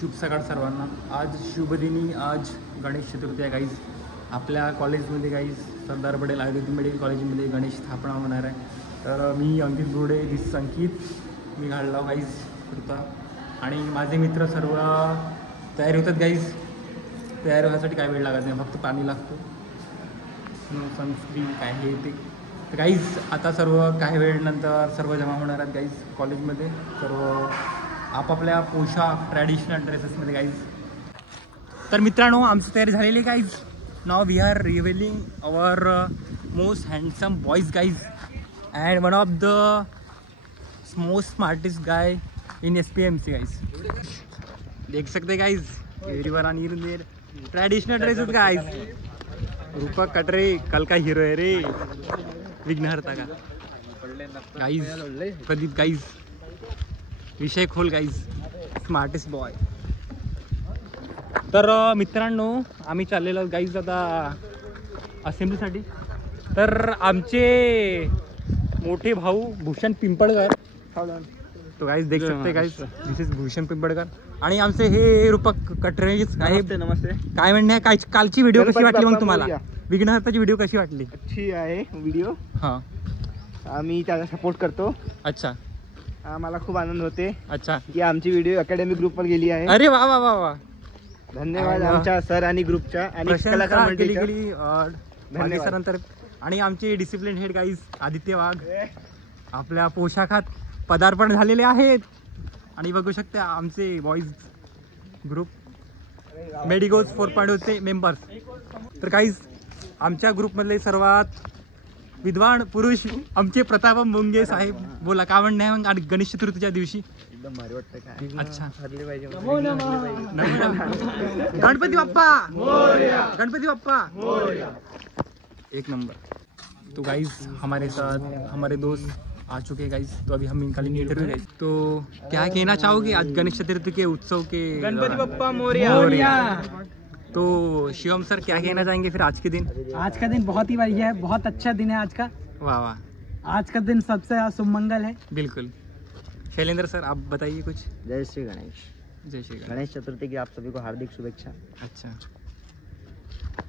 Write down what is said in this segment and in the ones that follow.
शुभ सकाळ सर्वांना. आज शुभदिनी, आज गणेश चतुर्थी आहे गाईज. आपल्या कॉलेजमध्ये गाईज सरदार पटेल आयुर्वेदिक मेडिकल कॉलेजमध्ये गणेश स्थापना होणार आहे. तर मी अंकित बोर्डे, दिस अंकित, मी घालला गाईज कुर्ता आणि माझे मित्र सर्व तयारी होतात गाईज. तयार होण्यासाठी काय वेळ लागत नाही, फक्त पाणी लागतो, सनस्क्रीन काय हे ते. तर गाईज आता सर्व काही वेळ नंतर सर्व जमा होणार आहेत गाईज कॉलेजमध्ये. सर्व आपापल्या पोशाख ट्रॅडिशनल ड्रेसेसमध्ये गाईज. तर मित्रांनो, आमची तयारी झालेली आहे guys. Now we are revealing our most handsome boys guys and one of the most smartest guy in SPMC guys. देख सकते guys, everyone are in traditional dresses guys. Rupak Katre कल का हीरो है रे, विघ्नहर्ता का गाईज. प्रदीप गाईज, विषय खोल गाईज, स्मार्टेस्ट बॉय. तर मित्रांनो, आम्ही चाललेलो गाईज आता असेंब्लीसाठी. तर आमचे मोठे भाऊ भूषण पिंपळकर, तो गाईज देख सकते guys, this is Bhushan Pimpalkar. आणि आमचे हे रूपक कटरे साहेब. नमस्ते. काय म्हणणे, काय कालची व्हिडिओ कशी वाटली मग तुम्हाला? विघ्नहर्ताची व्हिडिओ कशी वाटली? अच्छी आहे व्हिडिओ. हां, आम्ही त्याला सपोर्ट करतो. अच्छा, आम्हाला खूप आनंद होते अच्छा की आमची व्हिडिओ अकॅडमी ग्रुपवर गेली आहे. अरे वा वा वा वा, धन्यवाद आमच्या सर आणि ग्रुपच्या आणि कलाकार मंडळीच्या. धन्यवाद सर. आणि आमचे डिसिप्लिन हेड गाईज आदित्य वाघ आपल्या पोशाखात पदार्पण झालेले आहेत. आणि बघू शकते आमचे बॉईज ग्रुप मेडिगोज 4.0चे मेंबर्स. तर गाईज आमच्या ग्रुपमधले सर्वात विद्वान पुरुष आमचे प्रताप मुंगे साहेब. बोला, काय म्हणणं आहे मग आणि गणेश चतुर्थीच्या दिवशी? एकदम भारी वाटतं. काय अच्छा, ठरले पाहिजे. गणपती बाप्पा मोरया, गणपती बाप्पा मोरया. एक नंबर. तो गाइज हमारे साथ हमारे दोस्त आ चुके हैं गाइज. तो अभी हम इनका लेंगे इंटरव्यू गाइज. तो क्या कहना चाहोगे आज गणेश चतुर्थी के उत्सव के? गणपती बाप्पा मोरया. तो शिवम सर क्या कहना चाहेंगे फिर आज के दिन? आज का दिन बहुत ही बढ़िया है, बहुत अच्छा दिन है आज का. वाह वाह, आज का दिन सबसे शुभ मंगल है. बिल्कुल. शैलेंद्र सर, आप बताइए कुछ. जय श्री गणेश. जय श्री गणेश. गणेश चतुर्थी की आप सभी को हार्दिक शुभेच्छा. अच्छा.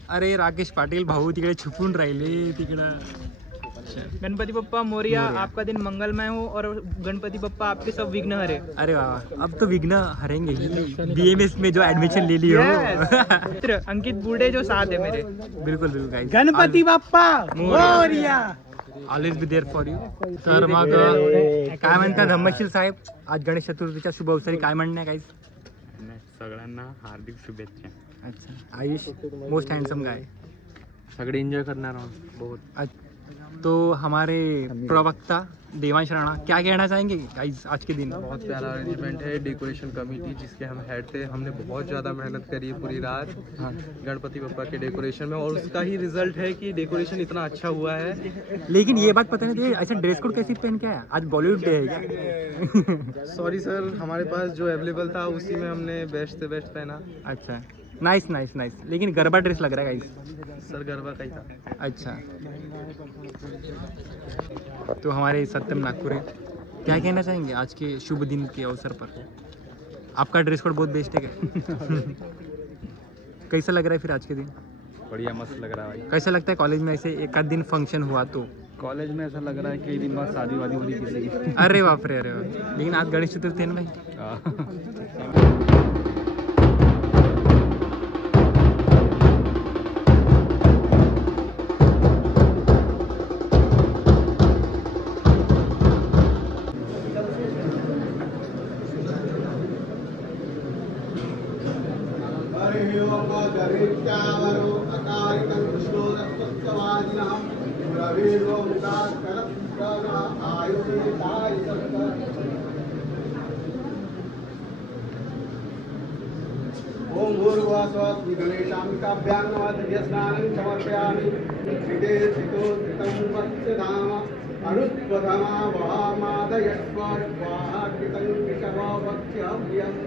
अरे राकेश पाटील भाऊ तिकडे छुपून राहिले तिकडं. गणपति बप्पा मोरिया, आपका दिन मंगलमय हो और गणपति बप्पा आपके सब विघ्न हरे. अरे वाह, अब तो विघ्न हरेंगे ही. BMS में जो एडमिशन ले ली हो. मित्र अंकित बूढ़े जो साथ है मेरे. बिल्कुल बिल्कुल guys. Ganpati Bappa Morya. Always be there for you. तर मग काय म्हणतात धम्मशील साहेब, आज गणेश चतुर्थीच्या शुभ अवसरी काय म्हणणं आहे गाईज? सगळ्यांना हार्दिक शुभेच्छा. अच्छा. आयुष मोस्ट हँडसम गाय. सगळे एंजॉय करणार आहोत बहुत. तो हमारे प्रवक्ता देवांश राणा क्या कहना चाहेंगे गाइस आज के दिन? बहुत प्यारा अरेंजमेंट है. डेकोरेशन कमेटी जिसके हम हेड थे, हमने बहुत ज़्यादा मेहनत करी है पूरी रात गणपति बप्पा के डेकोरेशन में, और उसका ही रिजल्ट है कि डेकोरेशन इतना अच्छा हुआ है. लेकिन ये बात पता नहीं, ऐसा ड्रेस कोड कैसे पहन के आया? आज बॉलीवुड डे है क्या? सॉरी सर, हमारे पास जो अवेलेबल था उसी में हमने बेस्ट से बेस्ट पहना. अच्छा, नाइस नाइस नाइस. लेकिन गरबा ड्रेस लग रहा है गाइस. सर गरबा का ही था. अच्छा. तो हमारे सत्यम नागपुरे क्या कहना चाहेंगे आज के शुभ दिन के अवसर पर? आपका ड्रेस कोड बहुत बेस्ट है क्या? कैसा लग रहा है फिर आज के दिन? बढ़िया, मस्त लग रहा है भाई. कैसा लगता है कॉलेज में ऐसे एक आध दिन फंक्शन हुआ तो? कॉलेज में ऐसा लग रहा है कि दिन बाद शादी वादी हो रही किसी की. अरे बाप रे, अरे बाप. लेकिन आज गणेश चतुर्थी है ना भाई. ओम भूर्भुवस्वः गणेशाम्बिकाभ्यां नमः. स्नानं समर्पयामि. श्रीते श्रीतो श्रितं वत्स्य धाम अनुत्वधमा वहामादयस्व स्वाहा कृतं कृशववक्ष्यभ्यम्.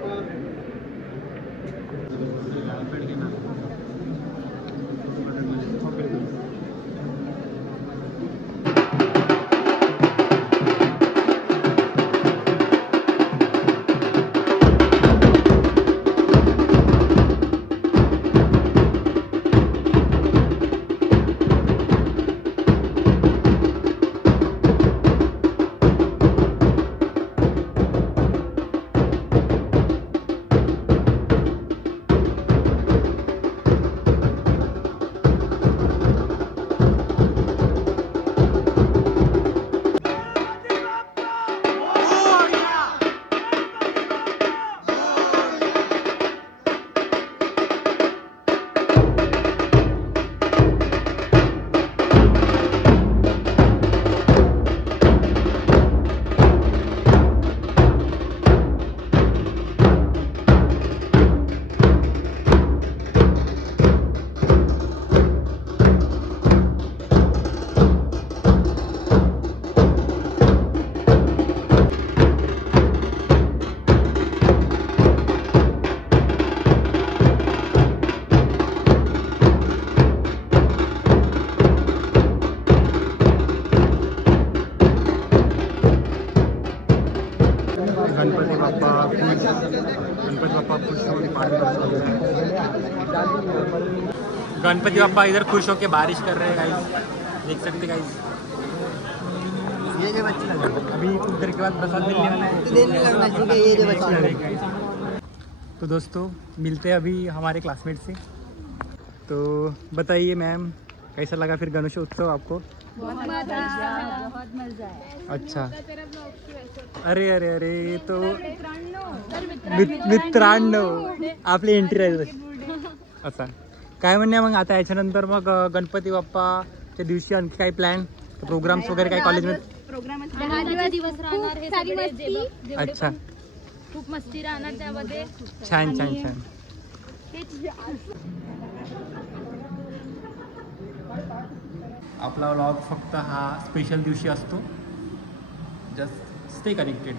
खुश होकर पानी बरसा रहे हैं। गणपति बापा इधर खुश होके बारिश कर रहे हैं गाइस, देख सकते गाइस। ये जो बच्चे लगा अभी कुछ देर के बाद बरसात मिलने वाला है। ये जो बच्चे तो दोस्तों मिलते हैं अभी हमारे क्लासमेट से। तो बताइए मैम, कैसा लगा फिर गणेश उत्सव आपको? बहुत मजा है। अच्छा, अरे अरे अरे तो मित्रांनो मित्रांनो आपली एंट्री आहे असा काय म्हणणे मग आता याच्यानंतर मग गणपती बाप्पाच्या दिवशी आणखी काही प्लॅन प्रोग्राम्स वगैरे काय कॉलेजमध्ये? प्रोग्राम 10 दिवस राहणार हे सारी सगळे मस्ती. जेवढे अच्छा, पण खूप मस्ती राहणार त्यामध्ये. छान छान छान. आपला व्लॉग फक्त हा स्पेशल दिवशी असतो. Just stay connected.